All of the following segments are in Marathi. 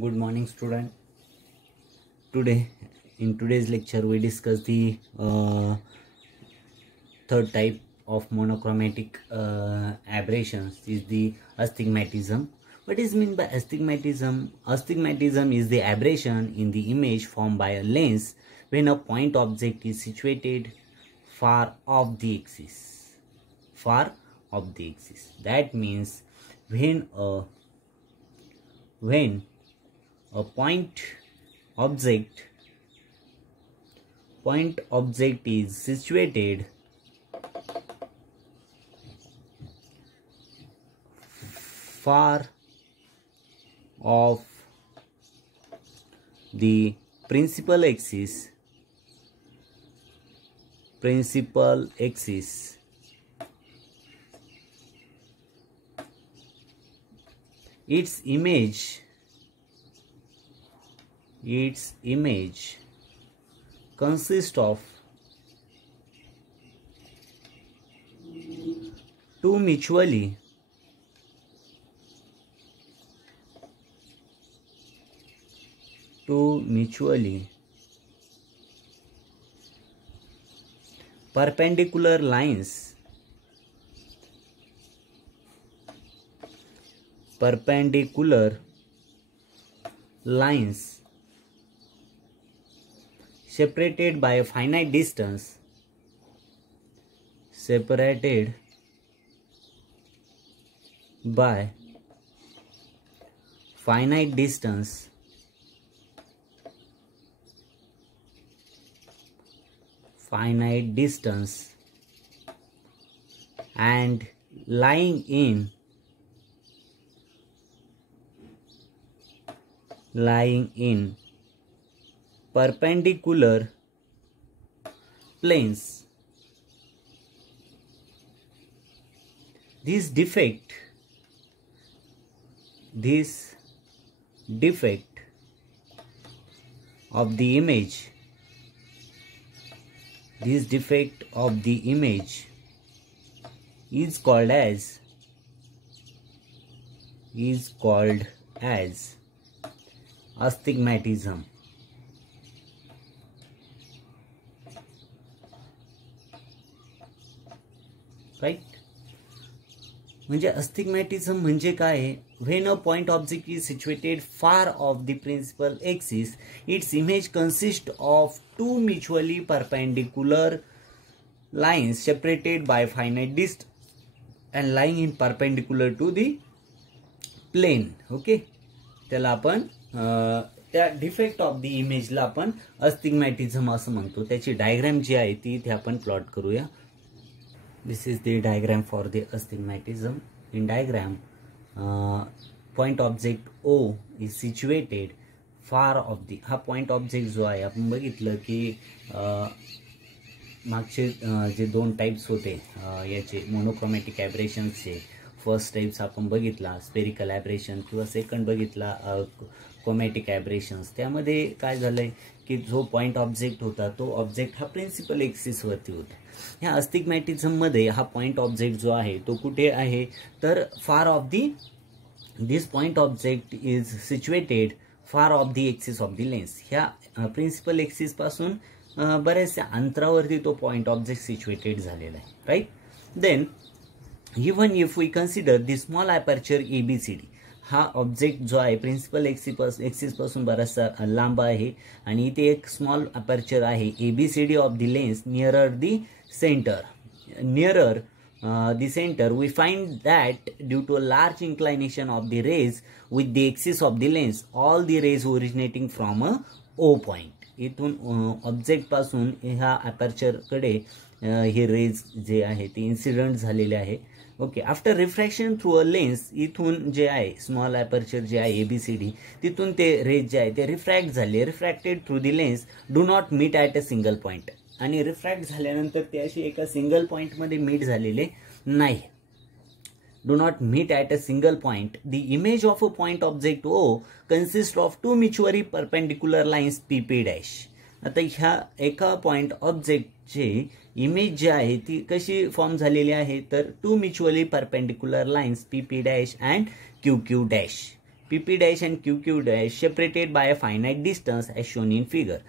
Good morning, student. In today's lecture, we discuss the third type of monochromatic aberrations is the astigmatism. What is meant by astigmatism? Astigmatism is the aberration in the image formed by a lens when a point object is situated far off the axis. Far off the axis. That means when a point object is situated far off the principal axis, its image consists of two mutually perpendicular lines separated by a finite distance and lying in perpendicular planes. This defect of the image is called as astigmatism. Right? म्हणजे astigmatism म्हणजे काय? When a point object is situated far off the principal axis, its image consists of two mutually perpendicular lines separated by finite distance and lying in perpendicular to the plane. Okay, त्याला आपण त्या डिफेक्ट ऑफ द इमेजला आपण अस्टिग्मॅटिझम असं म्हणतो. त्याची डायग्राम जी आहे ती इथे आपण प्लॉट करूया. This is the diagram for the astigmatism. In diagram, point object O is situated far off the. हा point object जो आहे आपण बघितलं की मागचे जे दोन टाइप्स होते याचे मोनोक्रोमॅटिक ॲबरेशन्सचे. फर्स्ट टाइप्स आपण बघितला स्पेरिकल ॲबरेशन किंवा सेकंड बघितला क्रोमॅटिक ॲबरेशन्स. त्यामध्ये काय झालंय की जो पॉइंट ऑब्जेक्ट होता तो ऑब्जेक्ट हा प्रिन्सिपल एक्सिसवरती होता. ह्या अस्टिग्मॅटिझममध्ये हा पॉइंट ऑब्जेक्ट जो आहे तो कुठे आहे तर far of this point object is situated far of the axis of the lens. ह्या प्रिन्सिपल एक्सिस पासून बऱ्याचशा अंतरावरती तो पॉइंट ऑब्जेक्ट सिच्युएटेड झालेला आहे. Right. Then even if we consider the small aperture ABCD, हा ऑब्जेक्ट जो आहे प्रिन्सिपल एक्सिस पासून बराचसा लांब आहे आणि इथे एक स्मॉल अपर्चर आहे ABCD of the lens nearer the center. Nearer the center, we find that due to a large inclination of the rays with the axis of the lens, all the rays originating from a O point. इथून ऑब्जेक्ट पासून ह्या अपर्चर कडे हे रेज जे आहे ते इन्सिडेंट झालेले आहे. Okay. After refraction through a lens, इथून जे आहे स्मॉल अपर्चर जे आहे ABCD तिथून ते रेज जे आहे ते रिफ्रॅक्ट झाले. Refracted through the lens do not meet at a single point. आणि रिफ्रॅक्ट झाल्यानंतर ते अशी एका सिंगल पॉइंटमध्ये मीट झालेले नाही. Do not meet at a single point. The image of a point object O consist of two mutually perpendicular lines PP dash. आता ह्या एका पॉइंट ऑब्जेक्टचे इमेज जी आहे ती कशी फॉर्म झालेली आहे तर two mutually perpendicular lines PP dash and QQ dash. PP dash and QQ dash separated by a finite distance as shown in figure.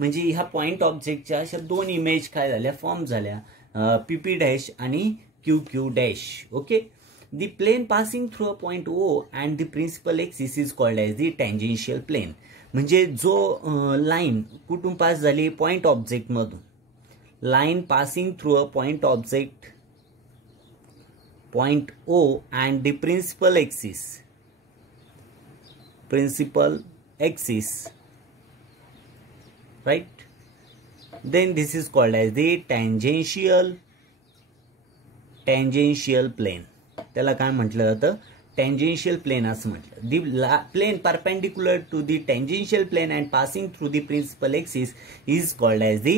म्हणजे ह्या पॉइंट ऑब्जेक्टच्या अशा दोन इमेज काय झाल्या फॉर्म झाल्या, PP डॅश आणि QQ dash. Okay. The plane passing through a point O and the principal axis is called as the tangential plane. म्हणजे जो लाईन कुठून पास झाली, पॉइंट ऑब्जेक्ट मधून, line passing through a point object point O and the principal axis, right? Then this is called as the tangential plane. त्याला काय म्हटलं जातं, tangential plane असं म्हटलं. The plane perpendicular to the tangential plane and passing through the principal axis is called as the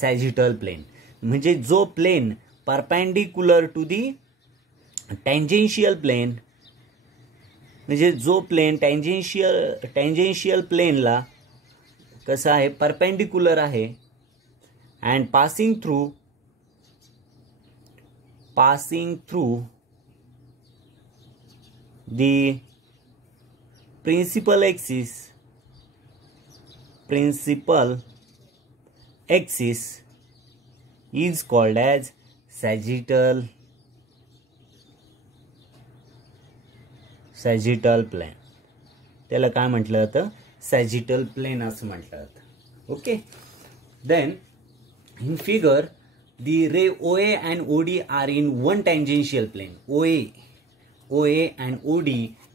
sagittal plane. म्हणजे जो plain perpendicular to the tangential plane, म्हणजे जो प्लेन tangential plane ला कसा आहे, परपेंडिक्युलर आहे, and passing through the principal axis is called as sagittal plane. त्याला काय म्हटलं जातं, sagittal plane असं म्हटलं जातं. Okay. Then in figure the ray OA and OD are in one tangential plane. OA and OD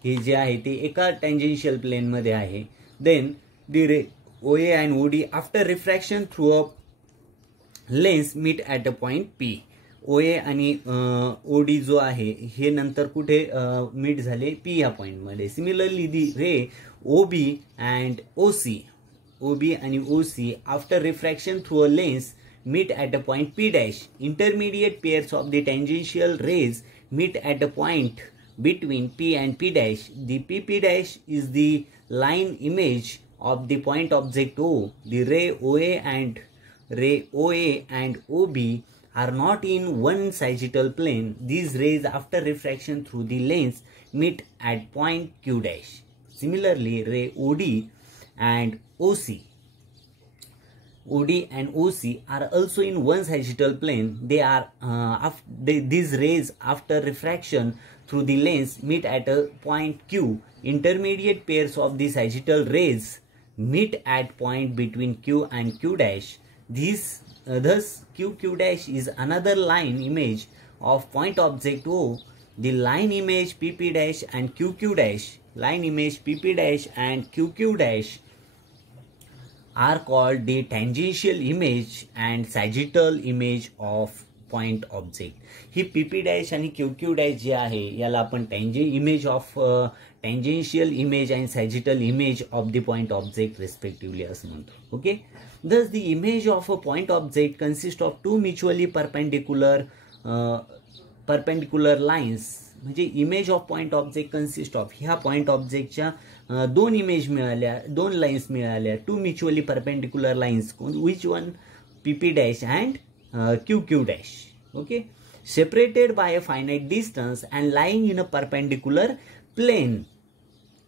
हे जे आहे ते एका tangential plane मध्ये आहे. Then the ray OA and OD after refraction through a lens meet at a point P. OA आणि OD जो आहे हे नंतर कुठे मीट झाले, P या पॉइंट मध्ये. Similarly the ray OB and OB आणि OC after refraction through a lens meet at a point P dash. Intermediate pairs of the tangential rays meet at a point between P and P dash. The PP dash is the line image of the point object O. The ray OA and OB are not in one sagittal plane. These rays after refraction through the lens meet at point Q dash. Similarly, ray OD and OC are also in one sagittal plane. These rays after refraction through the lens meet at a point Q. Intermediate pairs of the sagittal rays meet at point between Q and Q dash. Thus QQ dash is another line image of point object O. The line image PP dash and QQ dash are called the tangential image and sagittal image of point object. He PP dash आणि QQ dash जे आहे याला आपण image of tangential image and sagittal image of the point object respectively असं म्हणतो. Okay. Thus the image of a point object consists of two mutually perpendicular lines. म्हणजे image of point object consist of, ह्या पॉइंट ऑब्जेक्टच्या दोन इमेज मिळाल्या, दोन लाईन्स मिळाल्या, two mutually perpendicular lines, which one, PP dash and QQ dash. Okay, separated by a finite distance and lying in a perpendicular plane.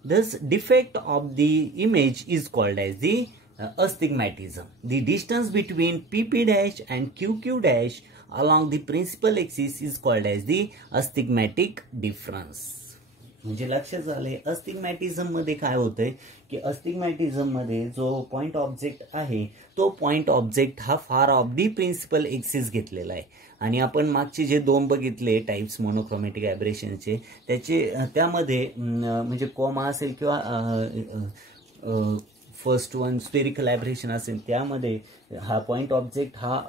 Thus defect of the image is called as the astigmatism. The distance between PP dash and QQ dash along the principal axis is called as the astigmatic difference. म्हणजे लक्षात झाले अस्टिग्मॅटिझम मध्ये काय होतंय की अस्टिग्मॅटिझम मध्ये जो पॉइंट ऑब्जेक्ट आहे तो पॉइंट ऑब्जेक्ट हा फार ऑफ दी प्रिन्सिपल एक्सिस घेतलेला आहे. आणि आपण मागचे जे दोन बघितले टाइप्स मोनोक्रोमॅटिक ॲब्रेशनचे त्यामध्ये म्हणजे कोमा असेल किंवा फर्स्ट वन स्पेरिकल ॲब्रेशन असेल त्यामध्ये हा पॉइंट ऑब्जेक्ट हा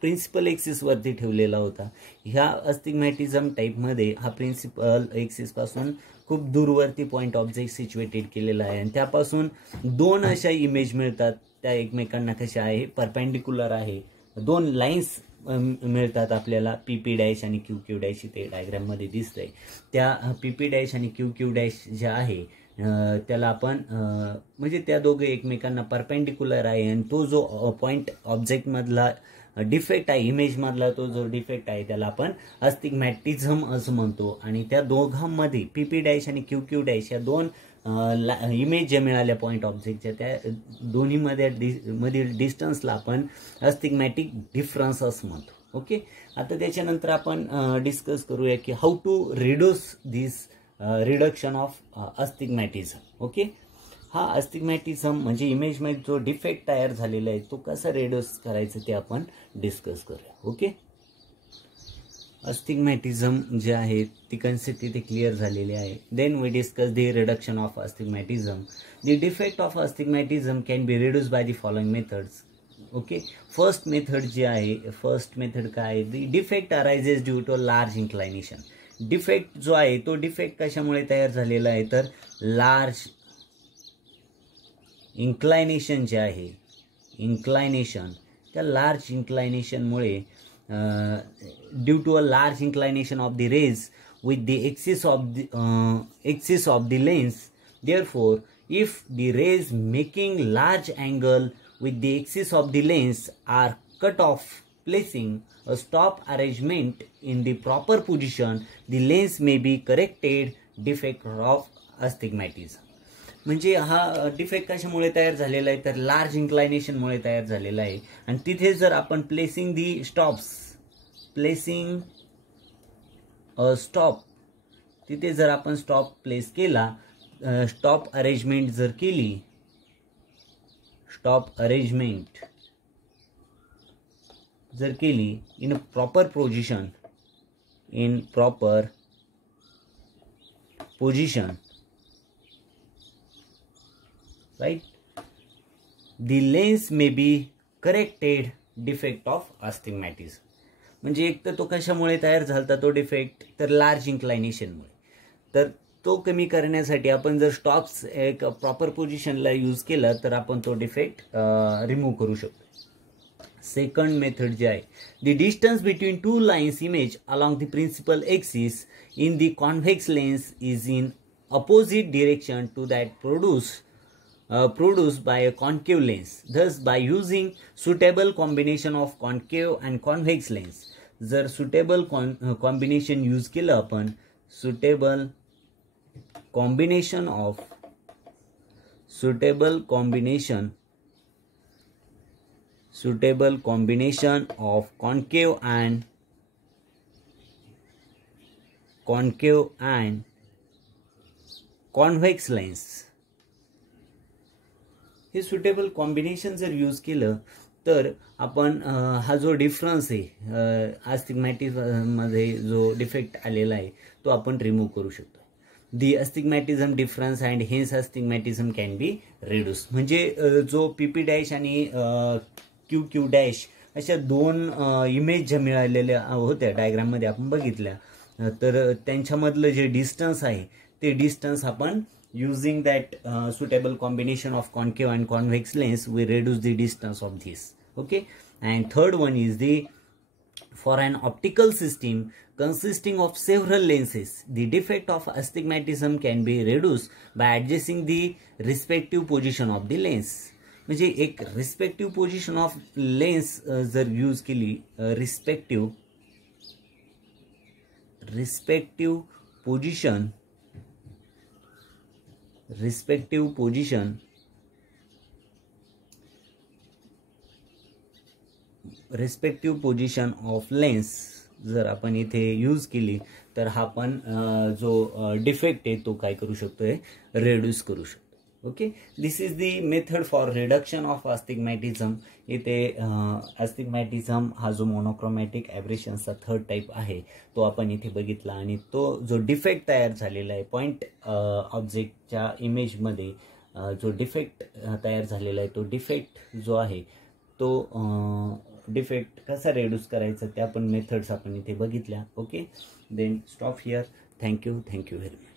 प्रिन्सिपल एक्सिस वरती ठेवलेला होता. ह्या अस्टिग्मॅटिझम टाईपमध्ये हा प्रिन्सिपल एक्सिस पासून खूप दूरवरती पॉइंट ऑब्जेक्ट सिच्युएटेड केलेला आहे आणि त्यापासून दोन अशा इमेज मिळतात. त्या एकमेकांना कशा आहे, परपेंडिक्युलर आहे, दोन लाईन्स मिळतात आपल्याला PP डॅश आणि QQ डॅश इथे डायग्राममध्ये दिसतंय. त्या PP डॅश आणि QQ डॅश ज्या आहे त्याला आपण म्हणजे त्या दोघे एकमेकांना परपेंडिक्युलर आहे आणि तो जो पॉइंट ऑब्जेक्ट मधला डिफेक्ट आहे इमेजमधला तो जो डिफेक्ट आहे त्याला आपण अस्टिग्मॅटिझम असं म्हणतो. आणि त्या दोघांमध्ये PP डॅश आणि QQ डॅश या दोन इमेज ज्या मिळाल्या पॉईंट ऑब्जेक्टच्या त्या दोन्हीमध्ये मधील डिस्टन्सला आपण अस्टिग्मॅटिक डिफरन्स असं म्हणतो. ओके, आता त्याच्यानंतर आपण डिस्कस करूया की how to reduce this reduction of astigmatism. Okay, हा अस्टिग्मॅटिझम म्हणजे इमेजमध्ये जो डिफेक्ट तयार झालेला आहे तो कसा रिड्यूस करायचा ते आपण डिस्कस करूया. ओके, अस्टिग्मॅटिझम जे आहे ती कन्सेप्ट इथे क्लिअर झालेली आहे. Then we discuss the reduction of astigmatism. The defect of astigmatism can be reduce by the following methods. Okay, first method जी आहे, फर्स्ट मेथड काय आहे, the defect arises due to large inclination. Defect जो आहे तो डिफेक्ट कशामुळे तयार झालेला आहे तर लार्ज इन्क्लायनेशन जे आहे, इन्क्लायनेशन त्या लार्ज इन्क्लायनेशनमुळे due to a large inclination of the rays with the axis of the lens. Therefore if the rays making large angle with the axis of the lens are cut off, placing a stop arrangement in the proper position, the lens may be corrected. Defect of astigmatism म्हणजे हा डिफेक्ट कशामुळे तयार झालेला आहे तर लार्ज इन्क्लायनेशनमुळे तयार झालेला आहे. आणि तिथे जर आपण placing the stops, placing a stop, तिथे जर आपण स्टॉप प्लेस केला, स्टॉप अरेंजमेंट जर केली, स्टॉप अरेंजमेंट जर केली in a proper position, in proper position, right, the lens may be corrected. Defect of astigmatism म्हणजे एक तर तो कशामुळे तयार झाला तो डिफेक्ट तर लार्ज इन्क्लायनेशनमुळे. तर तो कमी करण्यासाठी आपण जर स्टॉप्स एक प्रॉपर पोझिशनला यूज केला तर आपण तो डिफेक्ट रिमूव्ह करू शकतो. सेकंड मेथड जे आहे, the distance between two lines image along the principal axis in the convex lens is in opposite direction to that produced by a concave lens. Thus, by using suitable combination of concave and convex lens, जर suitable combination use केलं आपण, suitable combination of concave and convex lens, हे सुटेबल कॉम्बिनेशन जर यूज केलं तर आपण हा जो डिफरन्स आहे अस्टिग्मॅटिझममध्ये जो डिफेक्ट आलेला आहे तो आपण रिमूव्ह करू शकतो. The astigmatism difference and hence astigmatism can be reduce. म्हणजे जो PP डॅश आणि QQ डॅश अशा दोन इमेज ज्या मिळालेल्या होत्या डायग्राममध्ये आपण बघितल्या तर त्यांच्यामधलं जे डिस्टन्स आहे ते डिस्टन्स आपण using that suitable combination of concave and convex lens we reduce the distance of this. Okay, and third one is for an optical system consisting of several lenses, the defect of astigmatism can be reduced by adjusting the respective position of the lens. म्हणजे एक रिस्पेक्टिव्ह पोझिशन ऑफ लेन्स जर यूज केली, रिस्पेक्टिव्ह पोझिशन ऑफ लेन्स जर आपण इथे यूज केली तर हा पण जो डिफेक्ट आहे तो काय करू शकतोय, रिड्यूस करू शकतो. Okay, this is the method for reduction of astigmatism. इथे अस्टिग्मॅटिझम हा जो मोनोक्रोमॅटिक ॲब्रेशनचा थर्ड टाईप आहे तो आपण इथे बघितला. आणि तो जो डिफेक्ट तयार झालेला आहे पॉईंट ऑब्जेक्टच्या इमेजमध्ये जो डिफेक्ट तयार झालेला आहे तो डिफेक्ट जो आहे तो डिफेक्ट कसा रिड्यूस करायचा त्या पण मेथड्स आपण इथे बघितल्या. Okay, then stop here. Thank you very much.